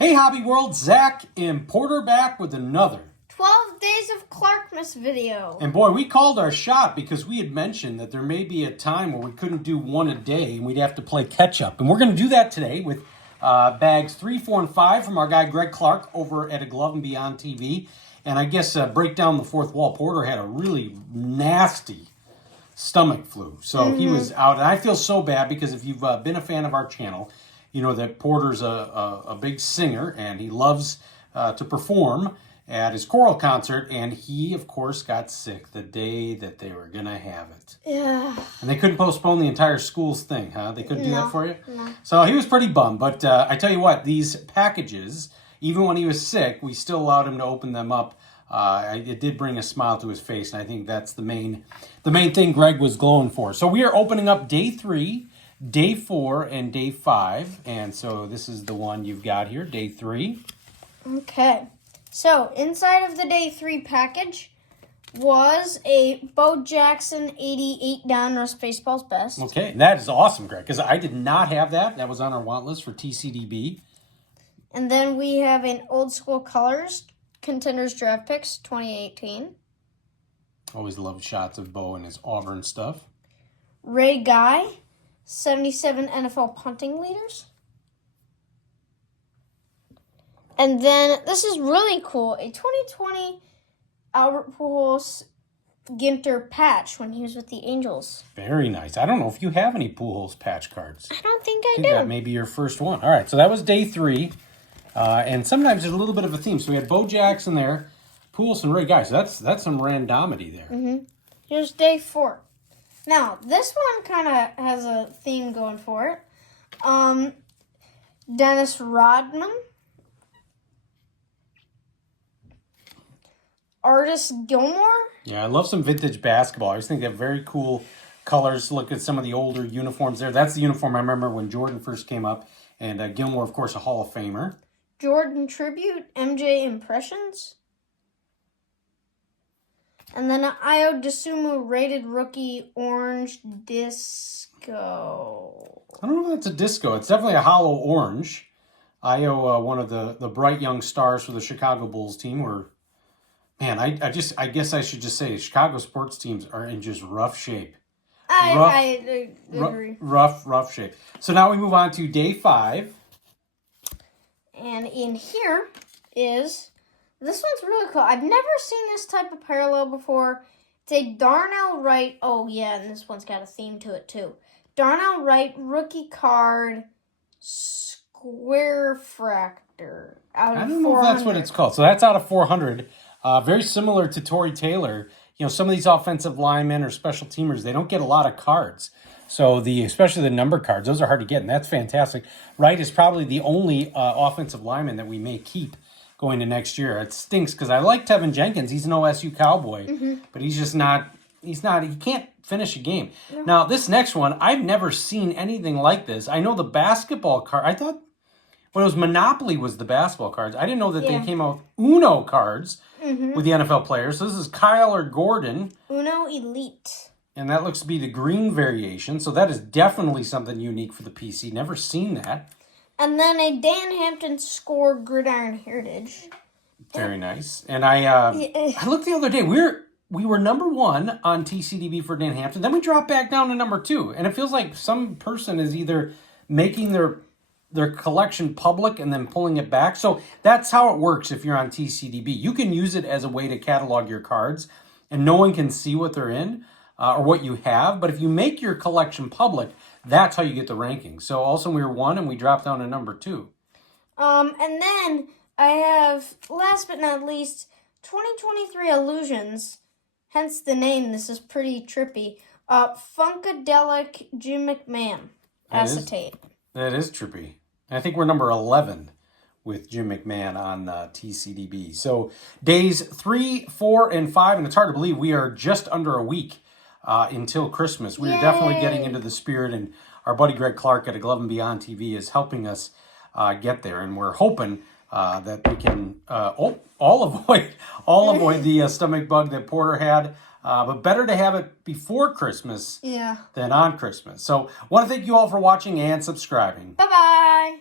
Hey Hobby World, Zach and Porter back with another 12 Days of Clarkmas video. And boy, we called our shot because we had mentioned that there may be a time where we couldn't do one a day and we'd have to play catch up. And we're going to do that today with bags 3, 4, and 5 from our guy Greg Clark over at A Glove and Beyond TV. And I guess break down the fourth wall. Porter had a really nasty stomach flu. So he was out. And I feel so bad because if you've been a fan of our channel, you know that Porter's a big singer and he loves to perform at his choral concert. And he, of course, got sick the day that they were going to have it. Yeah. And they couldn't postpone the entire school's thing, huh? They couldn't do that for you? No. So he was pretty bummed. But I tell you what, these packages, even when he was sick, we still allowed him to open them up. It did bring a smile to his face, and I think that's the main thing Greg was glowing for. So we are opening up day 3, day 4, and day 5. And so this is the one you've got here, day 3. Okay. So inside of the day 3 package was a Bo Jackson 88 Donruss Baseball's Best. Okay, that is awesome, Greg, because I did not have that. That was on our want list for TCDB. And then we have an Old School Colors Contenders Draft Picks 2018. Always loved shots of Bo and his Auburn stuff. Ray Guy 77 NFL Punting Leaders. And then this is really cool, a 2020 Albert Pujols Ginter patch when he was with the Angels. Very nice. I don't know if you have any Pujols patch cards. I don't think I I think do. that may be your first one. All right, so that was day 3. And sometimes there's a little bit of a theme. So we had Bo Jackson there, Pujols and Ray Guy. So that's some randomity there. Here's day 4. Now, this one kind of has a theme going for it. Dennis Rodman. Artis Gilmore. Yeah, I love some vintage basketball. I always think they have very cool colors. Look at some of the older uniforms there. That's the uniform I remember when Jordan first came up. And Gilmore, of course, a Hall of Famer. Jordan Tribute, MJ Impressions. And then an Io DeSumo rated rookie orange disco. I don't know if that's a disco. It's definitely a hollow orange. Io, one of the bright young stars for the Chicago Bulls team, were, man, I guess I should just say Chicago sports teams are in just rough shape. I agree. Rough shape. So now we move on to day 5. And in here is, this one's really cool. I've never seen this type of parallel before. It's a Darnell Wright. Oh, yeah, and this one's got a theme to it, too. Darnell Wright rookie card square fractor out of 400. I don't know if that's what it's called. So that's out of 400. Very similar to Tory Taylor. You know, some of these offensive linemen or special teamers, they don't get a lot of cards. So especially the number cards, those are hard to get, and that's fantastic. Wright is probably the only offensive lineman that we may keep going to next year. It stinks because I like Tevin Jenkins. He's an OSU Cowboy, but he's just not, he can't finish a game. No. Now, this next one, I've never seen anything like this. I know the basketball card, I thought when it was Monopoly was the basketball cards. I didn't know that they came out with Uno cards with the NFL players. So this is Kyler Gordon. Uno Elite. And that looks to be the green variation. So that is definitely something unique for the PC. Never seen that. And then a Dan Hampton score Gridiron Heritage. Very nice. And I looked the other day. We were number 1 on TCDB for Dan Hampton. Then we dropped back down to number 2. And it feels like some person is either making their collection public and then pulling it back. So that's how it works if you're on TCDB. You can use it as a way to catalog your cards, and no one can see what they're in or what you have. But if you make your collection public, that's how you get the rankings. So also we were 1 and we dropped down to number 2. And then I have, last but not least, 2023 Illusions, hence the name. This is pretty trippy. Funkadelic Jim McMahon acetate. That is trippy. I think we're number 11 with Jim McMahon on TCDB. So days 3, 4, and 5, and it's hard to believe we are just under a week until Christmas. We are definitely getting into the spirit, and our buddy Greg Clark at A Glove and Beyond TV is helping us get there, and we're hoping that we can all avoid the stomach bug that Porter had. But better to have it before Christmas than on Christmas. So want to thank you all for watching and subscribing. Bye-bye.